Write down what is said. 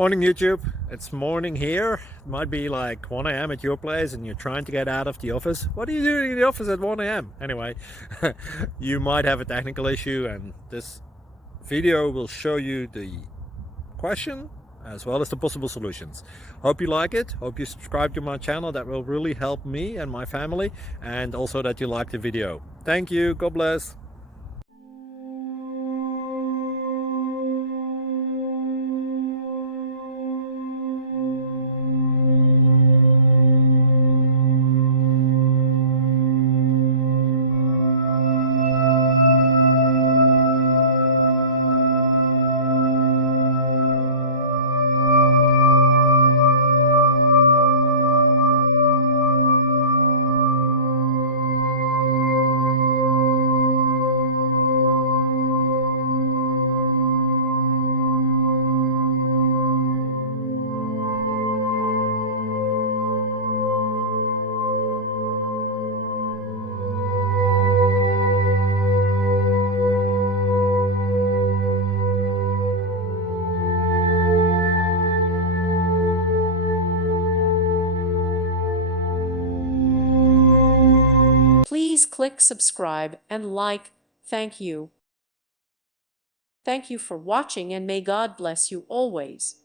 Morning YouTube, it's morning here. It might be like 1 a.m. at your place and you're trying to get out of the office. What are you doing in the office at 1 a.m.? Anyway, you might have a technical issue and this video will show you the question as well as the possible solutions. Hope you like it, hope you subscribe to my channel. That will really help me and my family, and also that you like the video. Thank you, God bless. Please click subscribe and like. Thank you. Thank you for watching, and may God bless you always.